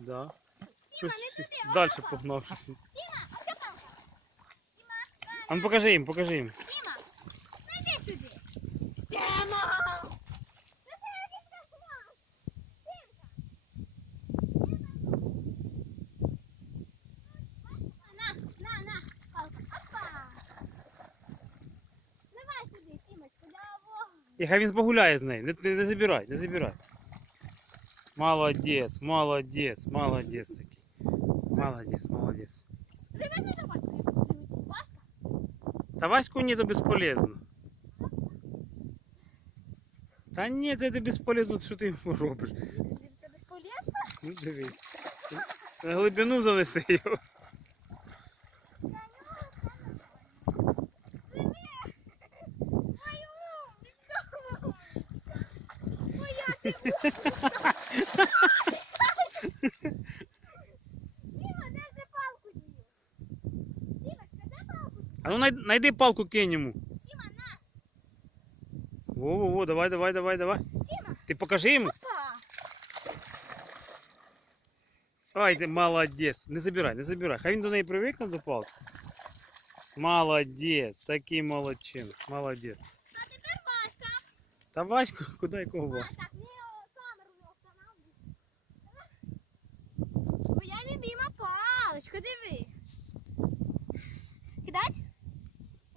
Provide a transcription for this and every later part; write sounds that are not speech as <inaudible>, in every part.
Да. Діма, Щось не туди, далі отако. погнав щось. Діма, оця палка. Діма, на, А ну покажи їм, покажи їм. Діма, ну йди сюди. Діма! Ну це я не сказала. Дімка. На, на, на, палка. Опа. Давай сюди, Тімочка, давай. І хай він погуляє з нею. Не, не, не забирай, не забирай. Молодець, молодець, молодець такий. Посилочку, Васька. Та Ваську ні, то безполезно. Та ні, це безполезно, що ти робиш. Це безполезно? Ну дивись. На глибину занеси його. А ну най- найди палку кинь йому. Во-во-во, давай, давай, давай, давай. Ти покажи йому. Ай, ти молодець. Не забирай, не забирай. Хай він до неї привикне до палки. Молодець, такий молодчин. Молодець. Та Ваську, <laughs> куди якого Ваську? Моя любима паличка, диви. Кидать?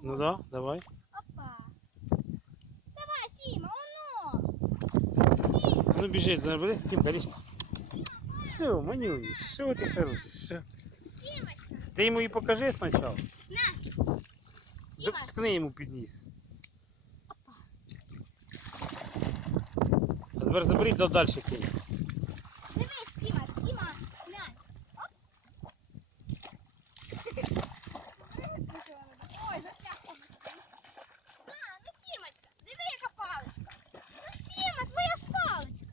Ну да, давай. Опа. Давай, Тіма, оно. Ну біжи, забери. Тимка, лізь. Все, манюні, що ти хороший, що? Тімочка, Ти йому і покажи спочатку. на. Тіма, Ткни йому під ніс. тепер забери до далі кинь. Дивись, Тіма, Тіма, глянь. Оп. Ой, затягнула. На, ну Тімочка, диви, яка паличка. Ну Тіма, твоя паличка.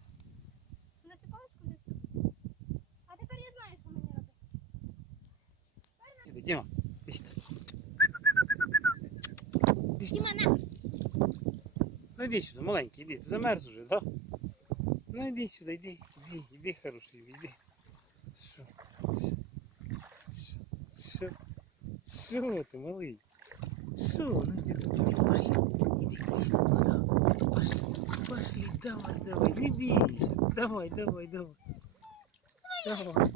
На цю паличку для цього. А тепер я знаю, що мені робити. Іди, Діма, іди сюди. Іди сюди. Тіма, на. Ну йди сюди, маленький, іди. Ти замерз уже, так? Да? Ну йди сюди, йди, йди, йди, хороший, йди. Що? Що? Що? Що? Що ти, малий? Що? Ну йди тут, іди, пошли. Іди, іди сюди, ну да. Пошли, пошли, давай, давай, не бійся. Давай, давай, давай. Давай.